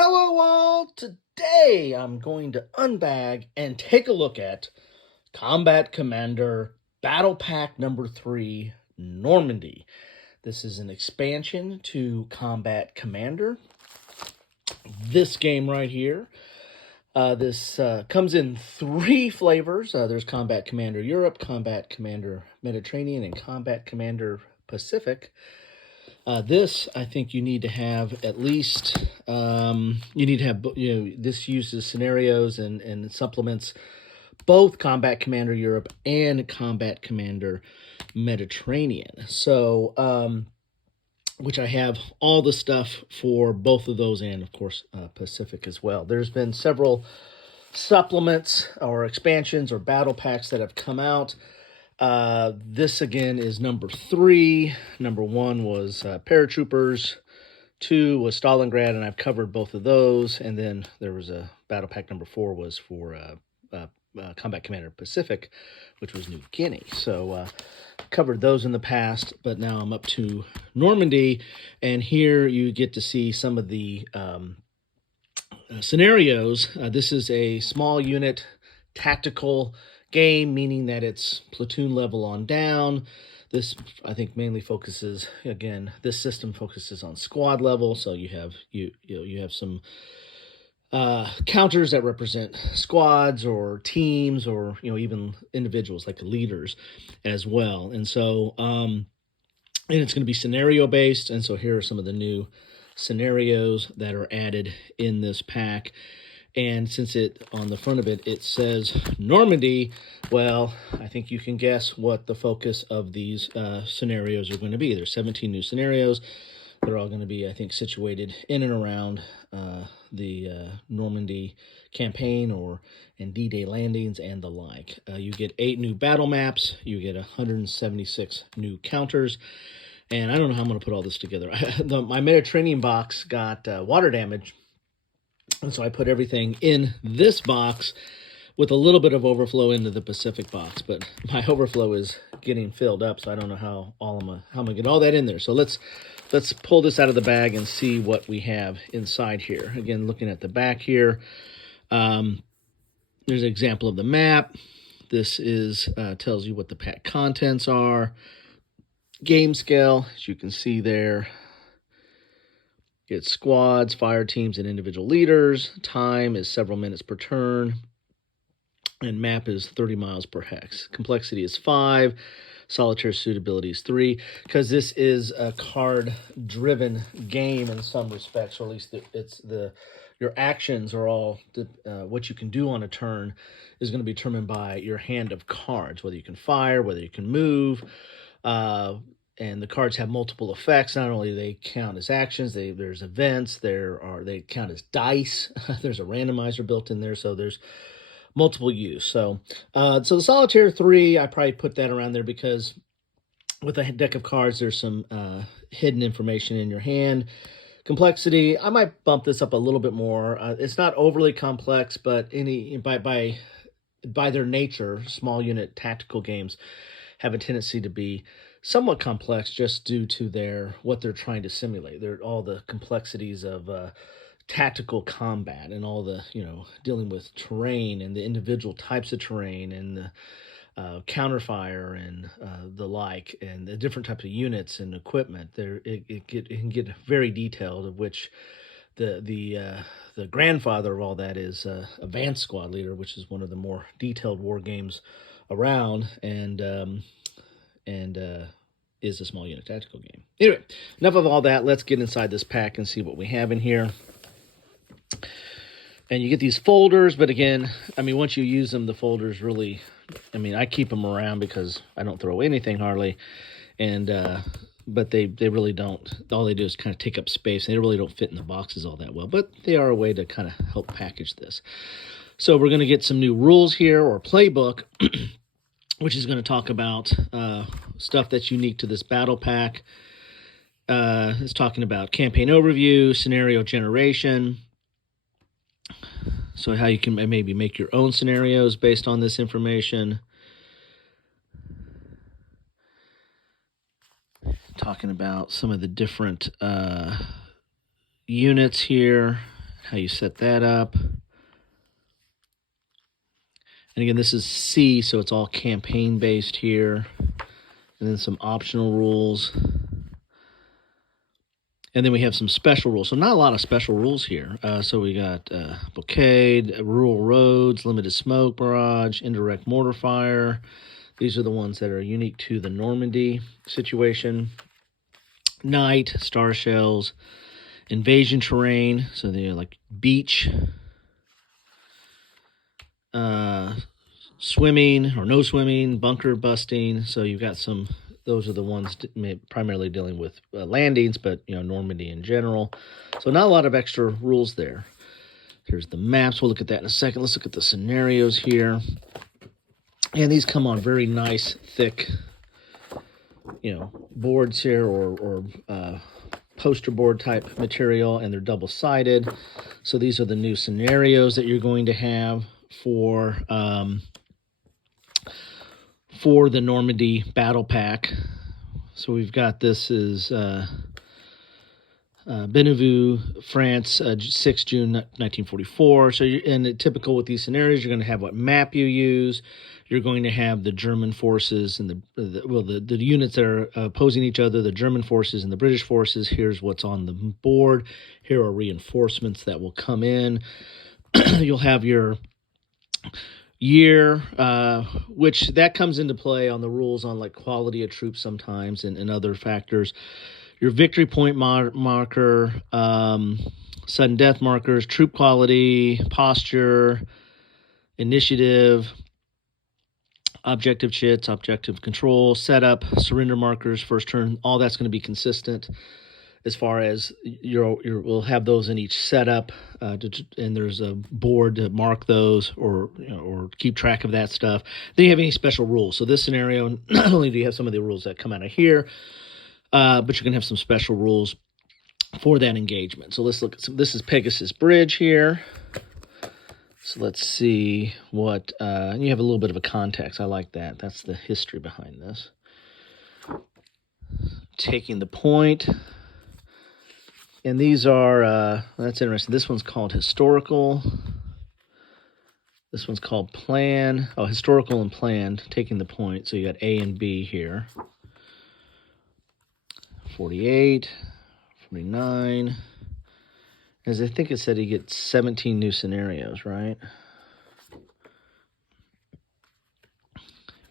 Hello all! Today I'm going to unbag and take a look at Combat Commander Battle Pack number 3, Normandy. This is an expansion to Combat Commander. This game right here. This comes in 3 flavors. There's Combat Commander Europe, Combat Commander Mediterranean, and Combat Commander Pacific. This, I think you need to have at least, this uses scenarios and supplements both Combat Commander Europe and Combat Commander Mediterranean. So, which I have all the stuff for both of those and, of course, Pacific as well. There's been several supplements or expansions or battle packs that have come out. This again is number 3. Number 1 was Paratroopers. 2 was Stalingrad, and I've covered both of those. And then there was a battle pack number 4 was for Combat Commander Pacific, which was New Guinea. So covered those in the past, but now I'm up to Normandy, and here you get to see some of the scenarios. This is a small unit tactical game, meaning that it's platoon level on down. This, I think, mainly focuses, again, this system focuses on squad level, so you have you have some counters that represent squads or teams or even individuals like leaders as well. And so and it's going to be scenario based, and so here are some of the new scenarios that are added in this pack. And since on the front of it says Normandy, well, I think you can guess what the focus of these scenarios are going to be. There's 17 new scenarios. They're all going to be, I think, situated in and around the Normandy campaign and D-Day landings and the like. You get 8 new battle maps. You get 176 new counters. And I don't know how I'm going to put all this together. My Mediterranean box got water damage. And so I put everything in this box with a little bit of overflow into the Pacific box. But my overflow is getting filled up, so I don't know how I'm gonna get all that in there. So let's pull this out of the bag and see what we have inside here. Again, looking at the back here, there's an example of the map. This is tells you what the pack contents are. Game scale, as you can see there. It's squads, fire teams, and individual leaders. Time is several minutes per turn. And map is 30 miles per hex. Complexity is 5. Solitaire suitability is 3. Because this is a card-driven game in some respects, or at least your actions are all, what you can do on a turn is going to be determined by your hand of cards, whether you can fire, whether you can move, and the cards have multiple effects. Not only they count as actions, there's events, they count as dice. There's a randomizer built in there, so there's multiple use. So the Solitaire 3, I probably put that around there because with a deck of cards, there's some hidden information in your hand. Complexity, I might bump this up a little bit more. It's not overly complex, but by their nature, small unit tactical games have a tendency to be somewhat complex just due to what they're trying to simulate. They're all the complexities of tactical combat and all the dealing with terrain and the individual types of terrain and the counterfire and the like, and the different types of units and equipment. It can get very detailed, of which the grandfather of all that is Advanced Squad Leader, which is one of the more detailed war games around, and is a small unit tactical game. Anyway, enough of all that. Let's get inside this pack and see what we have in here. And you get these folders, but again, I mean, once you use them, the folders really, I keep them around because I don't throw anything hardly, and but they really don't. All they do is kind of take up space, and they really don't fit in the boxes all that well, but they are a way to kind of help package this. So we're going to get some new rules here, or playbook, which is going to talk about stuff that's unique to this battle pack. It's talking about campaign overview, scenario generation, so how you can maybe make your own scenarios based on this information. Talking about some of the different units here, how you set that up. And again, this is C, so it's all campaign-based here. And then some optional rules. And then we have some special rules. So not a lot of special rules here. So we got Bocage, rural roads, limited smoke barrage, indirect mortar fire. These are the ones that are unique to the Normandy situation. Night, star shells, invasion terrain. So they're like beach, swimming or no swimming, bunker busting. So you've got some. Those are the ones primarily dealing with landings, but Normandy in general. So not a lot of extra rules there. Here's the maps. We'll look at that in a second. Let's look at the scenarios here. And these come on very nice, thick, boards here or poster board type material, and they're double-sided. So these are the new scenarios that you're going to have for the Normandy Battle Pack. So we've got this is Benevue, France, 6 June 1944. So typical with these scenarios, you're going to have what map you use. You're going to have the German forces and the units that are opposing each other, the German forces and the British forces. Here's what's on the board. Here are reinforcements that will come in. You'll have your year, which that comes into play on the rules on like quality of troops sometimes and other factors. Your victory point marker, sudden death markers, troop quality, posture, initiative, objective chits, objective control, setup, surrender markers, first turn. All that's going to be consistent as far as we'll have those in each setup, and there's a board to mark those or keep track of that stuff. Then you have any special rules. So this scenario, not only do you have some of the rules that come out of here, but you're going to have some special rules for that engagement. So let's look at some. This is Pegasus Bridge here. So let's see what, and you have a little bit of a context. I like that. That's the history behind this. Taking the point. And these are, that's interesting. This one's called historical. This one's called plan. Oh, historical and planned, taking the point. So you got A and B here. 48, 49. As I think it said, you get 17 new scenarios, right?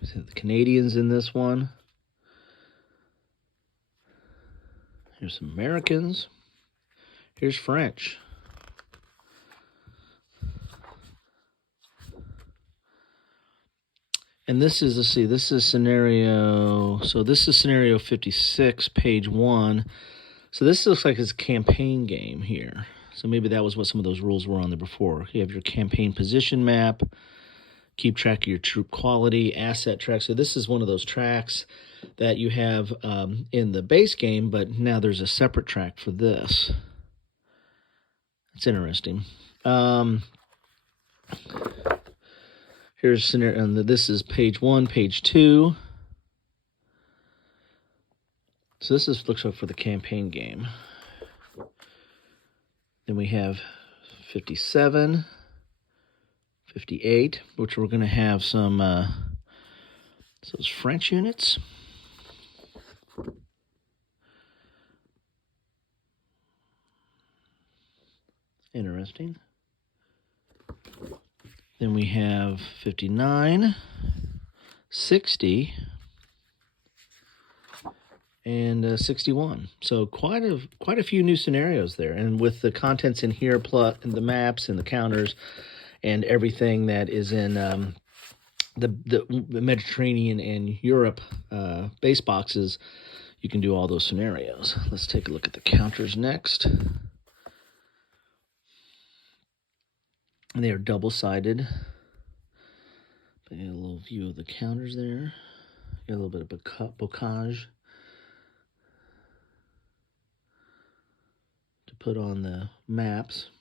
The Canadians in this one. Here's some Americans. Here's French. And this is, let's see, this is scenario, so this is scenario 56, page 1. So this looks like it's a campaign game here. So maybe that was what some of those rules were on there before. You have your campaign position map, keep track of your troop quality, asset track. So this is one of those tracks that you have in the base game, but now there's a separate track for this. It's interesting. Here's scenario, and this is page 1, page 2. So this looks like for the campaign game. Then we have 57, 58, which we're going to have some those French units. Interesting. Then we have 59, 60, and 61. So quite a few new scenarios there, and with the contents in here, plus and the maps and the counters, and everything that is in the Mediterranean and Europe base boxes, you can do all those scenarios. Let's take a look at the counters next. And they are double-sided. But you got a little view of the counters there. Got a little bit of bocage to put on the maps.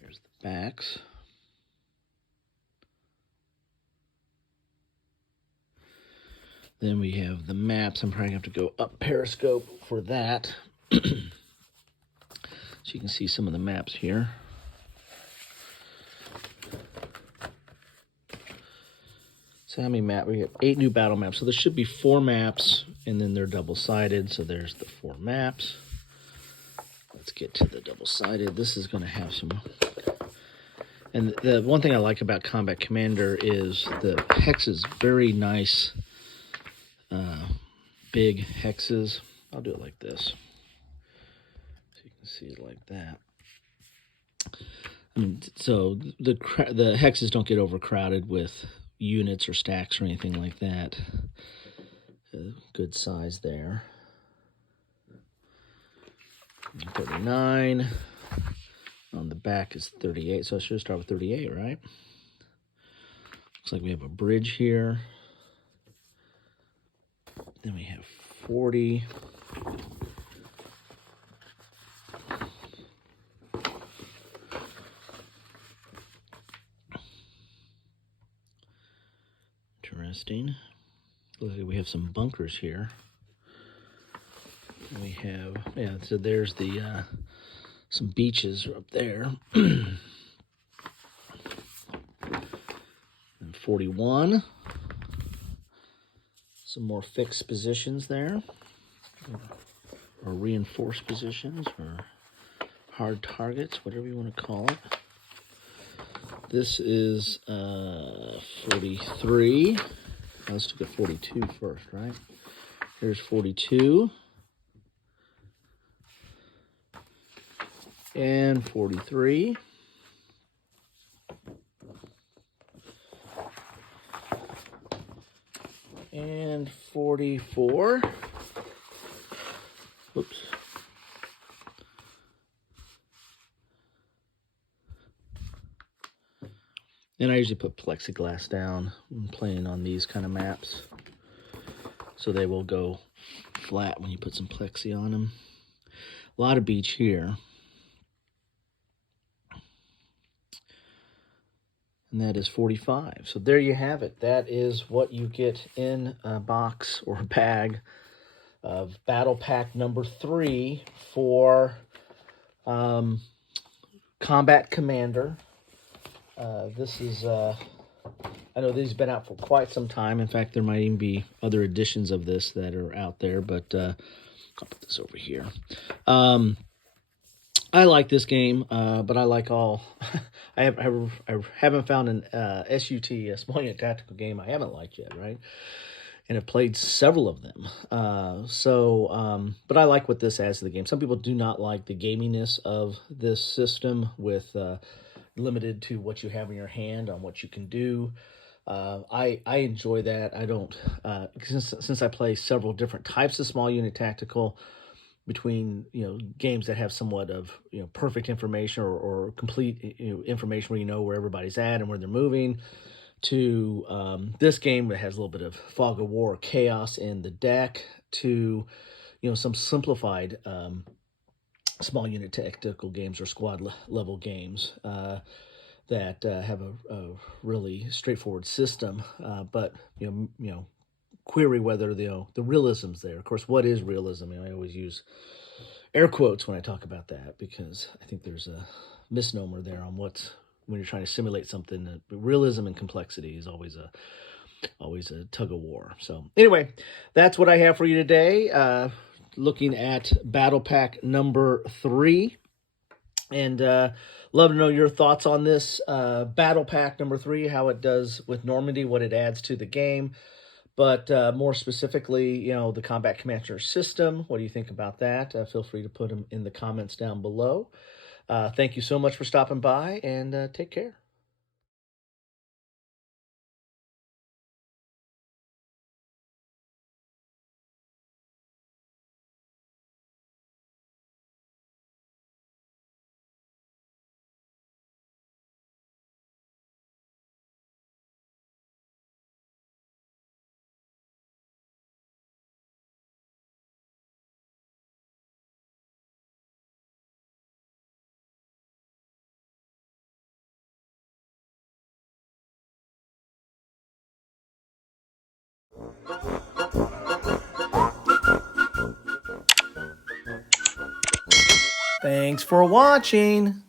Here's the backs. Then we have the maps. I'm probably going to have to go up Periscope for that. So you can see some of the maps here. So how many maps? We have 8 new battle maps. So there should be 4 maps, and then they're double-sided. So there's the 4 maps. Let's get to the double-sided. This is going to have some... And the one thing I like about Combat Commander is the hexes, very nice, big hexes. I'll do it like this, so you can see it like that. So the hexes don't get overcrowded with units or stacks or anything like that. Good size there. 39. On the back is 38, so I should start with 38, right? Looks like we have a bridge here. Then we have 40. Interesting. Looks like we have some bunkers here. We have, yeah, so there's the some beaches up there. And 41. Some more fixed positions there, or reinforced positions, or hard targets, whatever you want to call it. This is 43. Let's look at 42 first, right? Here's 42. And 43. And 44. Whoops. And I usually put plexiglass down when playing on these kind of maps, so they will go flat when you put some plexi on them. A lot of beach here. And that is 45. So there you have it. That is what you get in a box or a bag of Battle Pack number 3 for Combat Commander. This is, I know these have been out for quite some time. In fact, there might even be other editions of this that are out there, but I'll put this over here. I like this game, but I like all. I haven't found an SUT, a small unit tactical game I haven't liked yet, right? And have played several of them. But I like what this adds to the game. Some people do not like the gaminess of this system with limited to what you have in your hand on what you can do. I enjoy that. I don't, since I play several different types of small unit tactical, between games that have somewhat of perfect information or complete information where you know where everybody's at and where they're moving, to this game that has a little bit of fog of war, chaos in the deck, to some simplified small unit tactical games or squad level games that have a really straightforward system, but query whether the realism's there. Of course, what is realism? I always use air quotes when I talk about that, because I think there's a misnomer there on when you're trying to simulate something. Realism and complexity is always a tug of war. So anyway, that's what I have for you today. Looking at Battle Pack number 3, and love to know your thoughts on this Battle Pack number 3, how it does with Normandy, what it adds to the game. But more specifically, the Combat Commander system, what do you think about that? Feel free to put them in the comments down below. Thank you so much for stopping by, and take care. Thanks for watching.